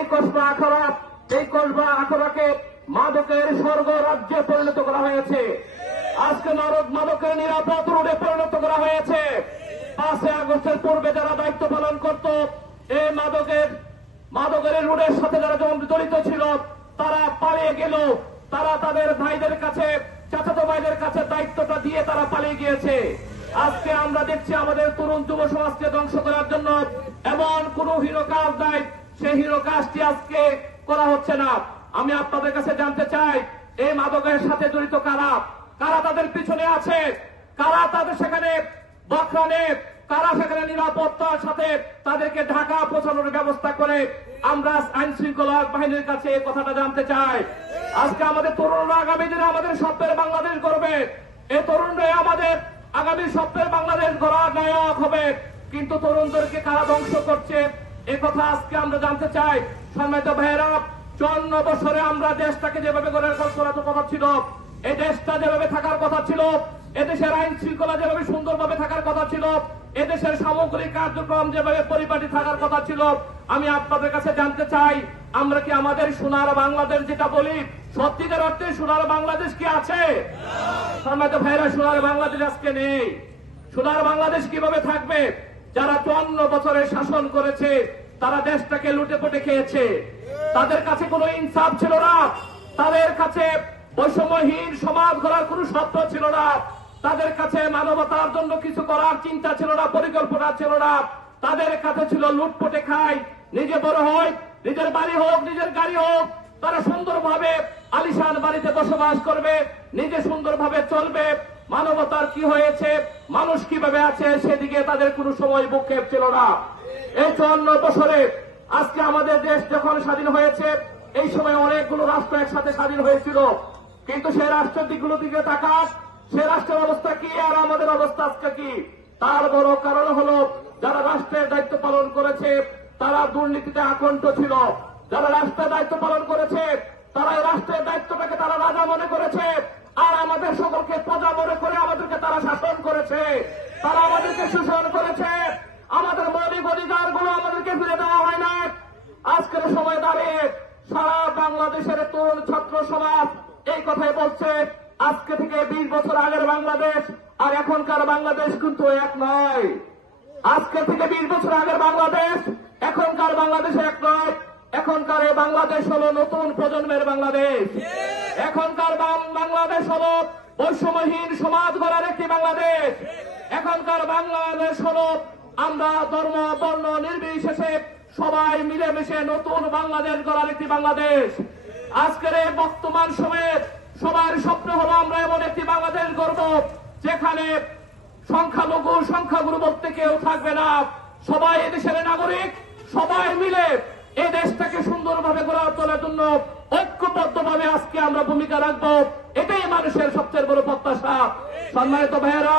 এই কসবা আখড়া এই কসবা আখড়াকে মাদকের স্বর্গ রাজ্যে পরিণত করা হয়েছে। আজকে নরক মাদকের নিরাপদ রোডে পরিণত করা হয়েছে। পাঁচই আগস্টের পূর্বে যারা দায়িত্ব পালন করত, এই মাদকের মাদকের রোডের সাথে যারা যেমন জড়িত ছিল, তারা পালিয়ে গেল। তারা তাদের ভাইদের কাছে, চাচাতো ভাইদের কাছে দায়িত্বটা দিয়ে তারা পালিয়ে গিয়েছে। আজকে আমরা দেখছি আমাদের তরুণ যুব সমাজকে ধ্বংস করার জন্য এমন কোন হিরো কাজ নাই সেই হিরো কাজটি আজকে করা হচ্ছে না। আমি আপনাদের কাছে জানতে চাই এই মাদকের সাথে জড়িত কারা? কারা তাদের পিছনে আছে? কারা তাদের সেখানে বকরানে তারা সেখানে নিরাপত্তার সাথে তাদেরকে ঢাকা পৌঁছানোর ব্যবস্থা করে? আমরা আইন শৃঙ্খলা বাহিনীর কাছে এই কথাটা জানতে চাই। আজকে আমাদের তরুণরা আগামী দিনে আমাদের স্বপ্নের বাংলাদেশ করবে এই তরুণরাই আমাদের আগামী স্বপ্নের বাংলাদেশ গড়ার নায়ক হবে। কিন্তু তরুণদেরকে কারা ধ্বংস করছে? কথা আজকে আমরা জানতে চাই। সম্মানিত ভাইয়েরা, চুয়ান্ন বছরে আমরা দেশটাকে যেভাবে গড়ে করার কথা ছিল, এই দেশটা যেভাবে থাকার কথা ছিল এদেশের আইন শৃঙ্খলা যেভাবে সুন্দরভাবে থাকার কথা ছিল এদেশের সামগ্রিক কার্যক্রম যেভাবে পরিপাটি থাকার কথা ছিল, আমি আপনাদের কাছে জানতে চাই, আমরা কি আমাদের সোনার বাংলাদেশ যেটা বলি, সত্যিকার অর্থে সোনার বাংলাদেশ কি আছে? সম্মানিত ভাইরা সোনার বাংলাদেশ আজকে নেই। সোনার বাংলাদেশ কীভাবে থাকবে? যারা চুয়ান্ন বছরের শাসন করেছে তারা দেশটাকে লুটে পুটে খেয়েছে। তাদের কাছে কোনো ইনসাফ ছিল না। তাদের কাছে বৈষম্যহীন সমাজ গড়ার কোনো স্বপ্ন ছিল না। তাদের কাছে মানবতার জন্য কিছু করার চিন্তা ছিল না, পরিকল্পনা ছিল না। তাদের কাছে ছিল লুটপটে খায় নিজে বড় হয় নিজের বাড়ি হোক, নিজের গাড়ি হোক, তারা সুন্দরভাবে আলিশান বাড়িতে বসবাস করবে, নিজে সুন্দরভাবে চলবে। মানবতার কি হয়েছে, মানুষ কীভাবে আছে, সেদিকে তাদের কোনো সময় বুক্ষেপ ছিল না। এই চুয়ান্ন বছরে আজকে আমাদের দেশ যখন স্বাধীন হয়েছে, এই সময় অনেকগুলো রাষ্ট্র একসাথে স্বাধীন হয়েছিল। কিন্তু সেই রাষ্ট্রের দিকগুলো দিকে তাকাস সে রাষ্ট্রের অবস্থা কি আর আমাদের অবস্থা আজকে কি? তার বড় কারণ হলো, যারা রাষ্ট্রের দায়িত্ব পালন করেছে, তারা দুর্নীতিতে আকণ্ঠ ছিল। যারা রাষ্ট্রের দায়িত্ব পালন করেছে, তারা এই রাষ্ট্রের দায়িত্বটাকে তারা রাজা মনে করেছে। আর আমাদের সকলকে প্রজা মনে করে আমাদেরকে তারা শাসন করেছে। তারা আমাদেরকে শোষণ করেছে আমাদের মৌলিক অধিকারগুলো আমাদেরকে ফিরে দেওয়া হয় না আজকের সময় দাঁড়িয়ে সারা বাংলাদেশের তরুণ ছাত্র সমাজ এই কথাই বলছে, আজকে থেকে বিশ বছর আগের বাংলাদেশ আর এখনকার বাংলাদেশ কিন্তু এক নয়। আজকে থেকে বিশ বছর আগের বাংলাদেশ, এখনকার বাংলাদেশ এক নয়। এখনকার বাংলাদেশ হলো নতুন প্রজন্মের বাংলাদেশ। এখনকার বাংলাদেশ হলো বৈষম্যহীন সমাজ গড়ার একটি বাংলাদেশ। এখনকার বাংলাদেশ হলো আমরা ধর্ম, বর্ণ, নির্বিশেষে সবাই মিলেমিশে নতুন বাংলাদেশ গড়ার একটি বাংলাদেশ। আজকের এই বর্তমান সময়ে সবার স্বপ্ন হলো আমরা এমন একটি বাংলাদেশ গড়ব যেখানে সংখ্যালঘু সংখ্যাগুরু বলতে কেউ থাকবে না। সবাই এদেশের নাগরিক, সবাই মিলে এই দেশটাকে সুন্দরভাবে গড়ে তোলার জন্য ঐক্যবদ্ধভাবে আজকে আমরা ভূমিকা রাখব। এটাই মানুষের সবচেয়ে বড় প্রত্যাশা। সম্মানিত ভাইয়েরা